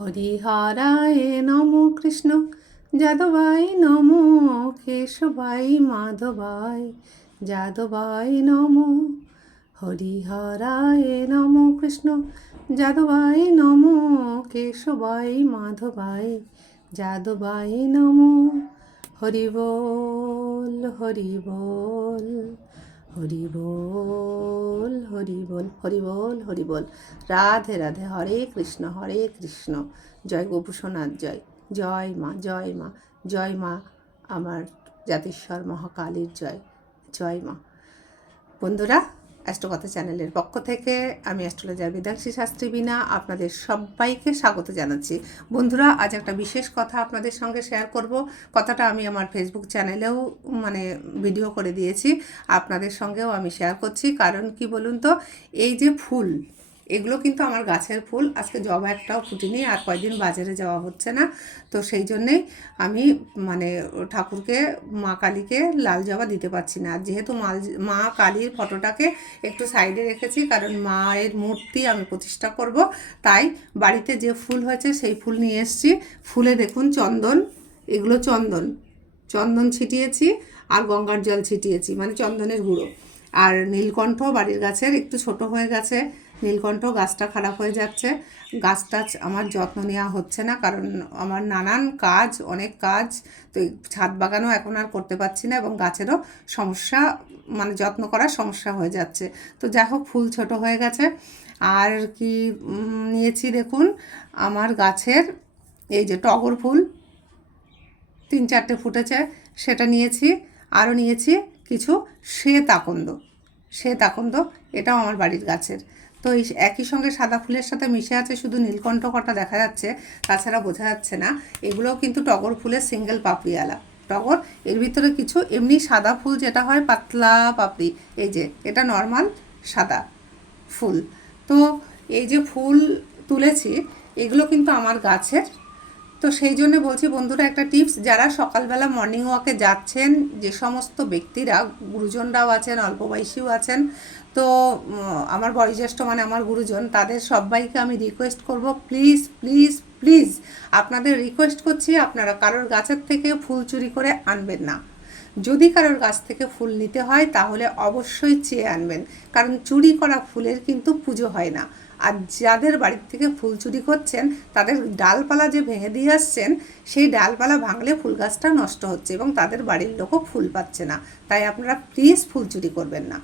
হরিহরায় নম কৃষ্ণ যাদবায় নম কেশবায় মাধবায় যাদবায় নম। হরিহরায় নম কৃষ্ণ যাদবায় নম কেশবায় মাধবায় যাদবায় নম। হরি বল হরি বল হরি বল হরি বল হরি বল হরি বল। রাধে রাধে। হরে কৃষ্ণ জয় গোপুসোনার জয়। জয় মা জয় মা জয় মা আমার জাতিশ্বর মহাকালীর জয়। জয় মা। বন্ধুরা, অ্যাস্ট্রোকথা চ্যানেলের পক্ষ থেকে আমি অ্যাস্ট্রোলজার বেদাংশী শাস্ত্রী বীণা আপনাদের সবাইকে স্বাগত জানাচ্ছি। বন্ধুরা, আজ একটা বিশেষ কথা আপনাদের সঙ্গে শেয়ার করব। কথাটা আমি আমার ফেসবুক চ্যানেলেও ভিডিও করে দিয়েছি, আপনাদের সঙ্গেও আমি শেয়ার করছি। কারণ কি বলুন তো, এই যে ফুল, এগুলো কিন্তু আমার গাছের ফুল। আজকে জবা একটাও ফুটিনি, আর কয়েকদিন বাজারে যাওয়া হচ্ছে না, তো সেই জন্যেই আমি ঠাকুরকে, মা কালীকে লাল জবা দিতে পারছি না। আর যেহেতু মা কালীর ফটোটাকে একটু সাইডে রেখেছি, কারণ মায়ের মূর্তি আমি প্রতিষ্ঠা করব, তাই বাড়িতে যে ফুল হয়েছে সেই ফুল নিয়ে এসেছি। ফুলে দেখুন চন্দন, এগুলো চন্দন ছিটিয়েছি, আর গঙ্গার জল ছিটিয়েছি, মানে চন্দনের গুঁড়ো। আর নীলকণ্ঠ বাড়ির গাছের একটু ছোট হয়ে গেছে, নীলকণ্ঠ গাছটা খারাপ হয়ে যাচ্ছে। গাছটা আমার যত্ন নেওয়া হচ্ছে না, কারণ আমার নানান কাজ, অনেক কাজ, তো ছাদ বাগানও এখন আর করতে পারছি না, এবং গাছেরও সমস্যা, যত্ন করার সমস্যা হয়ে যাচ্ছে। তো যাই হোক, ফুল ছোট হয়ে গেছে। আর কি নিয়েছি দেখুন, আমার গাছের এই যে টগর ফুল 3-4টে ফুটেছে, সেটা নিয়েছি। আরও নিয়েছি কিছু শ্বেত আকন্দ, এটাও আমার বাড়ির গাছের। তো এই একই সঙ্গে সাদা ফুলের সাথে মিশে আছে শুধু নীলকণ্ঠ কটা দেখা যাচ্ছে, তাছাড়া বোঝা যাচ্ছে না। এগুলোও কিন্তু টগর ফুলের সিঙ্গেল পাপড়িওয়ালা টগর। এর ভিতরে কিছু এমনি সাদা ফুল, যেটা হয় পাতলা পাপড়ি, এই যে এটা নর্মাল সাদা ফুল। তো এই যে ফুল তুলেছি, এগুলো কিন্তু আমার গাছের। তো সেই জন্য বলছি বন্ধুরা, একটা টিপস, যারা সকালবেলা মর্নিং ওয়াকে যাচ্ছেন, যে সমস্ত ব্যক্তিরা, গুরুজনরাও আছেন, অল্প বয়সীও আছেন, তো আমার বয়োজ্যেষ্ঠ আমার গুরুজন, তাদের সবাইকে আমি রিকোয়েস্ট করব, প্লিজ প্লিজ প্লিজ আপনাদের রিকোয়েস্ট করছি, আপনারা কারোর গাছের থেকে ফুল চুরি করে আনবেন না। যদি কারোর গাছ থেকে ফুল নিতে হয় তাহলে অবশ্যই চেয়ে আনবেন, কারণ চুরি করা ফুলের কিন্তু পুজো হয় না। আর যাদের বাড়ির থেকে ফুল চুরি করছেন, তাদের ডালপালা যে ভেঙে দিয়ে আসছেন, সেই ডালপালা ভাঙলে ফুল গাছটা নষ্ট হচ্ছে, এবং তাদের বাড়ির লোকও ফুল পাচ্ছে না। তাই আপনারা প্লিজ ফুল চুরি করবেন না।